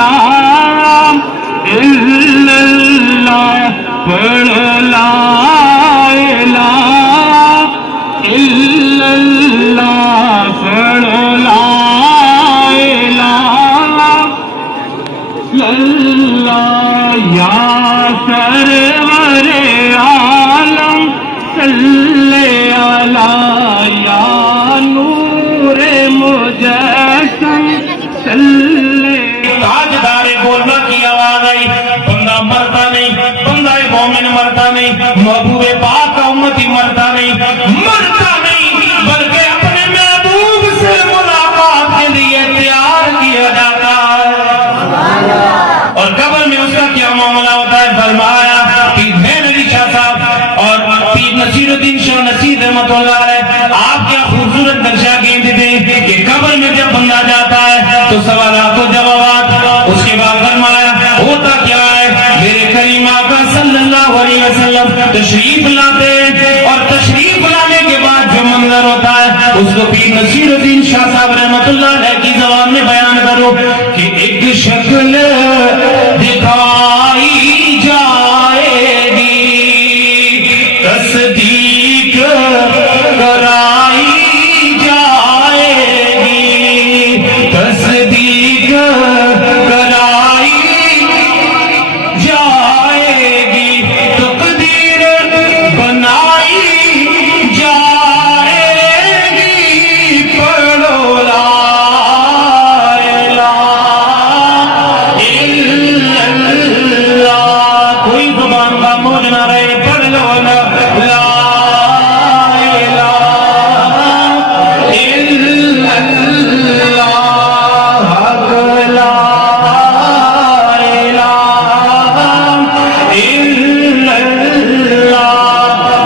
الہ الا اللہ پڑھو لا الہ الا اللہ پڑھو لا الہ اللہ یا سرور عالم صلی علی یا نور مجسم صلی تاجدار بولنا کی آواز آئی، بندہ مرتا نہیں، بندہ مومن مرتا نہیں، محبوب پاک کا امتی مرتا نہیں، بلکہ اپنے محبوب سے ملاقات کے لیے تیار کیا جاتا ہے۔ اور قبر میں اس کا کیا معاملہ ہوتا ہے؟ فرمایا پیر مہر علی شاہ صاحب اور پیر نصیر الدین شاہ نصیر رحمۃ اللہ علیہ، آپ کیا خوبصورت نقشہ کھینچتے تھے کہ قبر میں جب بندہ جاتا ہے تو سوالات و جوابات، اس کے بعد فرمایا ہوتا کیا ہے، میرے کریم آقا صلی اللہ علیہ وسلم تشریف لاتے ہیں، اور تشریف لانے کے بعد جو منظر ہوتا ہے اس کو پیر نصیر الدین شاہ صاحب رحمۃ اللہ علیہ کی زبان میں بیان کرو کہ ایک شکل دکھائی جائے گی، تصدیق کرائی جائے گی، تصدیق کرائی جائے گی، تقدیر بنائی جائے گی، پڑھو لا الہ الا اللہ، کوئی زبان خاموش نہ رہے، پڑھ لو لا الہ الا اللہ، حق لا الہ الا اللہ،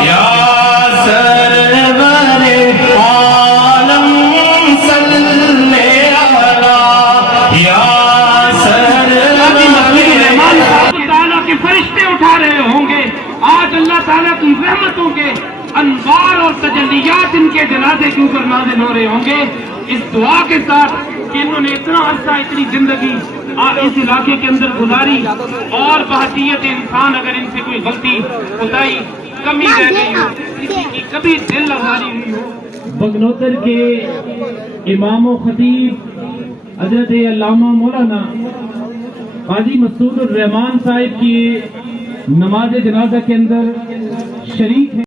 یا سرور عالم صلی علی یا اللہ تعالیٰ کے فرشتے اٹھا رہے ہوں گے، آج اللہ تعالیٰ کی رحمتوں کے انوار اور تجلیات ان کے جنازے کے اوپر نازل ہو رہے ہوں گے، اس دعا کے ساتھ کہ انہوں نے اتنا عرصہ اتنی زندگی اس علاقے کے اندر گزاری، اور بحیثیت انسان اگر ان سے کوئی غلطی خدائی کمی رہ گئی ہو، کسی کی کبھی دل لگاری ہوئی ہو۔ بگنوتر کے امام و خطیب حضرت علامہ مولانا قاضی مسعود الرحمان صاحب کی نماز جنازہ کے اندر شریک ہیں۔